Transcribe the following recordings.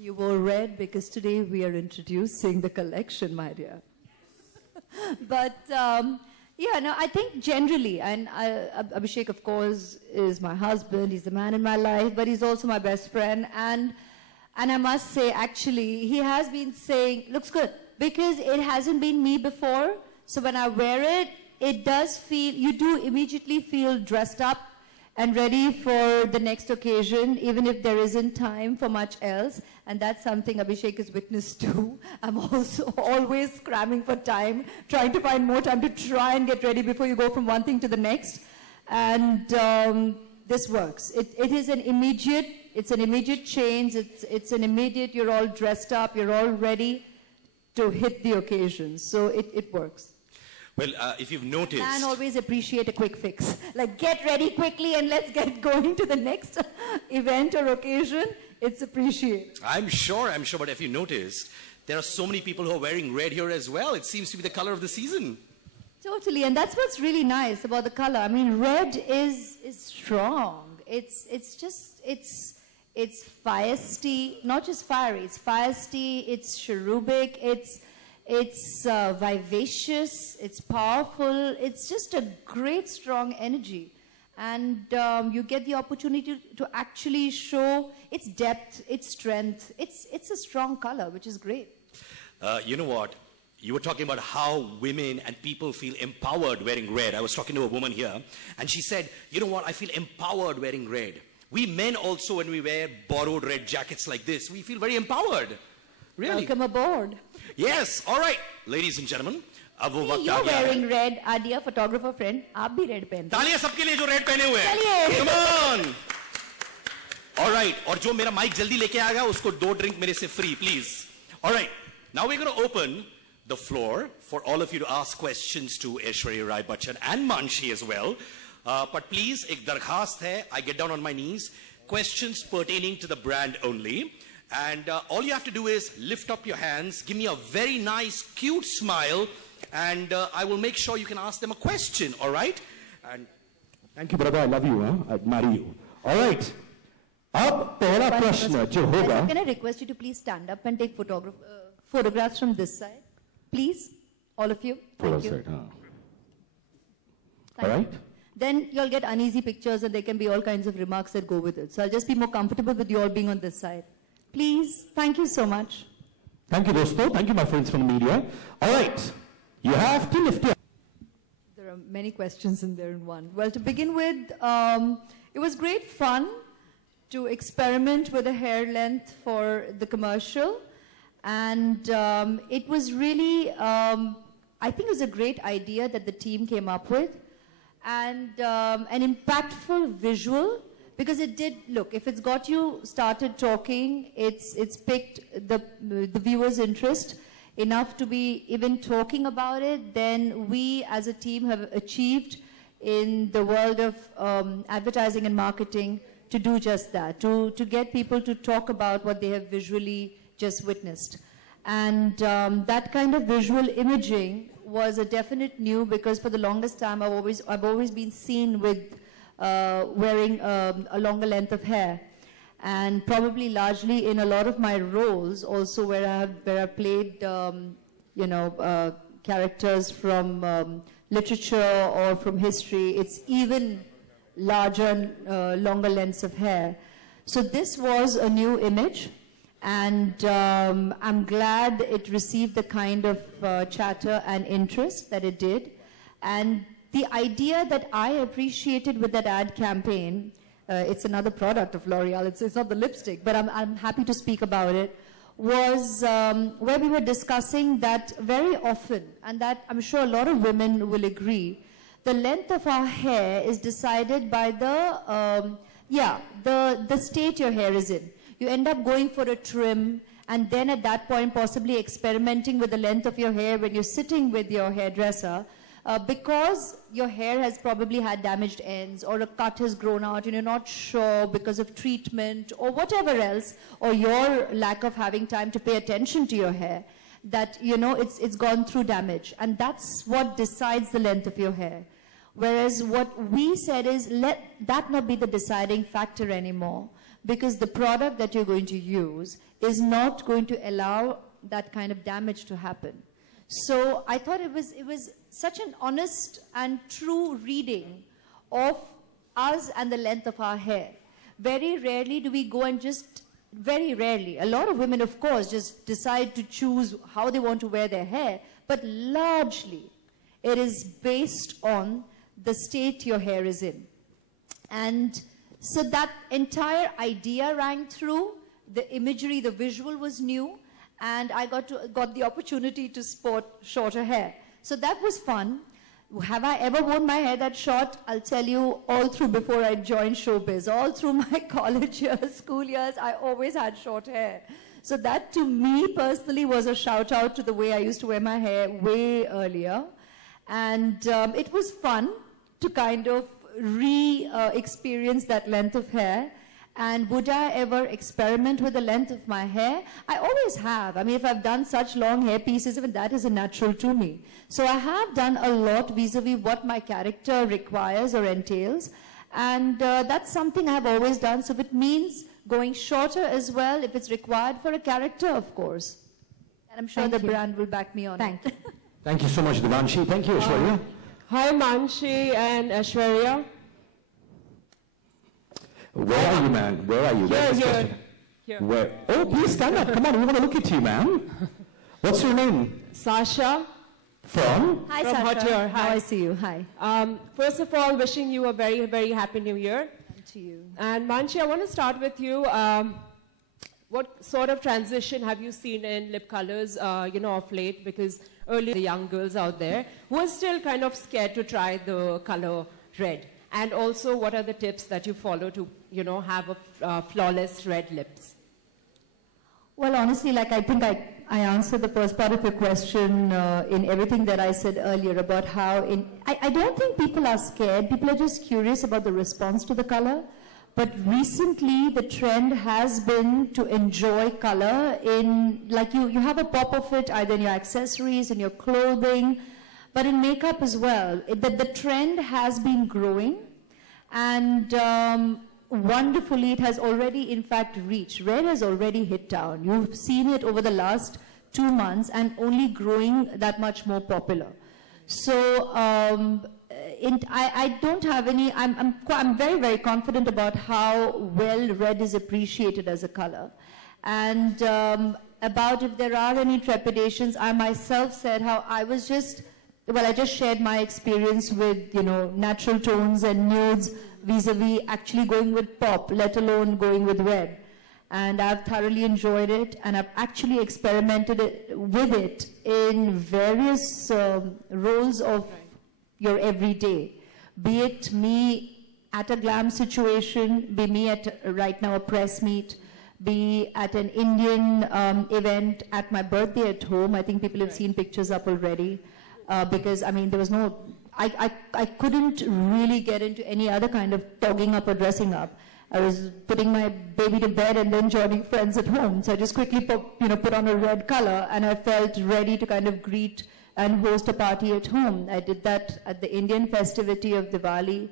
You wore red because today we are introducing the collection, my dear. But yeah, no, I think generally, and Abhishek, of course, is my husband. He's the man in my life, but he's also my best friend. And I must say, actually, he has been saying, looks good, because it hasn't been me before. So when I wear it, it does feel, you do immediately feel dressed up and ready for the next occasion, even if there isn't time for much else. And that's something Abhishek is witness to. I'm also always cramming for time, trying to find more time to try and get ready before you go from one thing to the next. And this works. It is an immediate, it's an immediate change. It's an immediate, you're all dressed up, you're all ready to hit the occasion. So it works. Well, if you've noticed... And always appreciate a quick fix. Like, get ready quickly and let's get going to the next event or occasion. It's appreciated. I'm sure, but if you noticed, there are so many people who are wearing red here as well. It seems to be the color of the season. Totally, and that's what's really nice about the color. I mean, red is strong. It's feisty, not just fiery, it's feisty, it's cherubic, it's vivacious, it's powerful, it's just a great strong energy. And you get the opportunity to actually show its depth, its strength. It's a strong color, which is great. You know what? You were talking about how women and people feel empowered wearing red. I was talking to a woman here, and she said, you know what, I feel empowered wearing red. We men also, when we wear borrowed red jackets like this, we feel very empowered. Really. Welcome aboard. Yes, all right, ladies and gentlemen. See, you're wearing red, our dear photographer friend. आप भी red पहनते हैं. तालियां सबके लिए जो red पहने हुए हैं. चलिए. Come on. All right, और जो मेरा mic जल्दी लेके आएगा उसको 2 drink मेरे से free, please. All right, now we're going to open the floor for all of you to ask questions to Aishwarya Rai Bachchan and Manshi as well. But please, एक दरखास्त है. I get down on my knees. Questions pertaining to the brand only. And all you have to do is lift up your hands, give me a very nice, cute smile, and I will make sure you can ask them a question, all right? And thank you, brother. I love you. I admire you. All right. अब पहला प्रश्न जो होगा. Can I request you to please stand up and take photographs from this side? Please, all of you. Thank you. All right. Then you'll get uneasy pictures and there can be all kinds of remarks that go with it. So I'll just be more comfortable with you all being on this side. Please, thank you so much. Thank you, Dosto. Thank you, my friends from the media. All right, you have to lift your... There are many questions in there in one. Well, to begin with, it was great fun to experiment with a hair length for the commercial. And it was really, I think it was a great idea that the team came up with. And an impactful visual. Because it did, look, if it's got you started talking, it's picked the viewer's interest enough to be even talking about it, then we as a team have achieved in the world of advertising and marketing to do just that, to get people to talk about what they have visually just witnessed. And that kind of visual imaging was a definite new, because for the longest time I've always been seen with wearing a longer length of hair, and probably largely in a lot of my roles also where I played characters from literature or from history, it's even larger longer lengths of hair. So this was a new image, and I'm glad it received the kind of chatter and interest that it did. And the idea that I appreciated with that ad campaign, it's another product of L'Oreal, it's not the lipstick, but I'm happy to speak about it, was where we were discussing that very often, and that I'm sure a lot of women will agree, the length of our hair is decided by the state your hair is in. You end up going for a trim, and then at that point possibly experimenting with the length of your hair when you're sitting with your hairdresser, because your hair has probably had damaged ends, or a cut has grown out and you're not sure because of treatment or whatever else, or your lack of having time to pay attention to your hair, that it's gone through damage, and that's what decides the length of your hair. Whereas what we said is, let that not be the deciding factor anymore, because the product that you're going to use is not going to allow that kind of damage to happen. So I thought it was such an honest and true reading of us and the length of our hair. Very rarely do we go and just, very rarely, a lot of women, of course, just decide to choose how they want to wear their hair, but largely it is based on the state your hair is in. And so that entire idea rang through, the imagery, the visual was new, and I got the opportunity to sport shorter hair. So that was fun. Have I ever worn my hair that short? I'll tell you, all through before I joined showbiz, all through my college years, school years, I always had short hair. So that to me personally was a shout out to the way I used to wear my hair way earlier. And it was fun to kind of re-experience that length of hair. And would I ever experiment with the length of my hair? I always have. I mean, if I've done such long hair pieces, even that is a natural to me. So I have done a lot vis-a-vis what my character requires or entails. And that's something I've always done. So if it means going shorter as well, if it's required for a character, of course. And I'm sure the brand will back me on it. Thank you. Thank you so much, Devanshi. Thank you, Aishwarya. Hi, Manshi and Aishwarya. Where are you, man? Where are you? Where's this question? Here. Where? Oh, please stand up. Come on, we want to look at you, man. What's your name? Sasha. From? Hi, From Sasha. Hot Year. Now Hi. I see you. Hi. First of all, wishing you a very, very happy new year. To you. And Manshi, I want to start with you. What sort of transition have you seen in lip colors, of late? Because earlier the young girls out there who are still kind of scared to try the color red. And also, what are the tips that you follow to, have a flawless red lips? Well, honestly, like I think I answered the first part of your question in everything that I said earlier about how I don't think people are scared. People are just curious about the response to the color. But recently, the trend has been to enjoy color in, like you have a pop of it either in your accessories, in your clothing, but in makeup as well. The trend has been growing, and wonderfully, it has already, in fact, reached. Red has already hit town. You've seen it over the last 2 months and only growing that much more popular. So I don't have any, I'm very, very confident about how well red is appreciated as a color. And about if there are any trepidations, I myself said how I was just, well, I just shared my experience with, natural tones and nudes vis-a-vis actually going with pop, let alone going with red. And I've thoroughly enjoyed it, and I've actually experimented with it in various roles of your everyday. Be it me at a glam situation, be me at right now a press meet, be at an Indian event, at my birthday at home. I think people have seen pictures up already. Because, I mean, there was no, I couldn't really get into any other kind of togging up or dressing up. I was putting my baby to bed and then joining friends at home. So I just quickly put on a red color, and I felt ready to kind of greet and host a party at home. I did that at the Indian festivity of Diwali.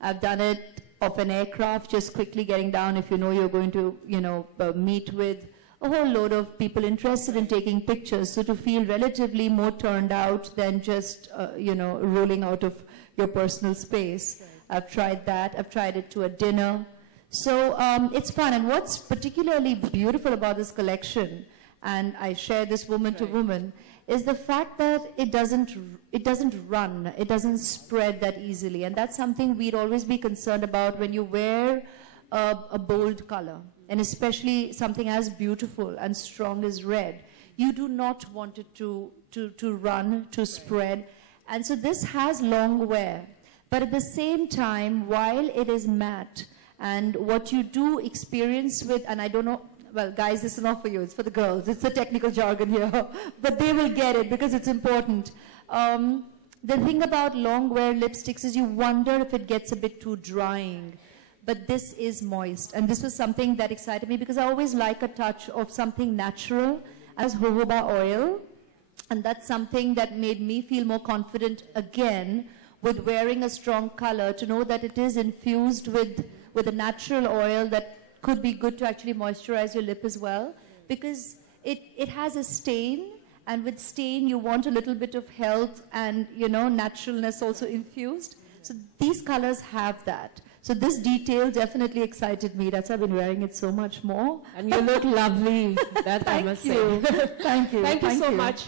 I've done it off an aircraft, just quickly getting down if you know you're going to, meet with a whole load of people interested in taking pictures. So to feel relatively more turned out than just, rolling out of your personal space. I've tried that. I've tried it to a dinner. So it's fun. And what's particularly beautiful about this collection, and I share this woman to woman, is the fact that it doesn't run, it doesn't spread that easily. And that's something we'd always be concerned about when you wear a bold color, and especially something as beautiful and strong as red. You do not want it to run, to spread. And so this has long wear. But at the same time, while it is matte, and what you do experience with, and I don't know, well, guys, this is not for you, it's for the girls. It's the technical jargon here. But they will get it because it's important. The thing about long wear lipsticks is you wonder if it gets a bit too drying. But this is moist. And this was something that excited me because I always like a touch of something natural as jojoba oil. And that's something that made me feel more confident again with wearing a strong color, to know that it is infused with a natural oil that could be good to actually moisturize your lip as well. because it has a stain, and with stain you want a little bit of health and, you know, naturalness also infused. So these colors have that. So this detail definitely excited me. That's why I've been wearing it so much more. And you look lovely. That I must say. Thank you. Thank you so much.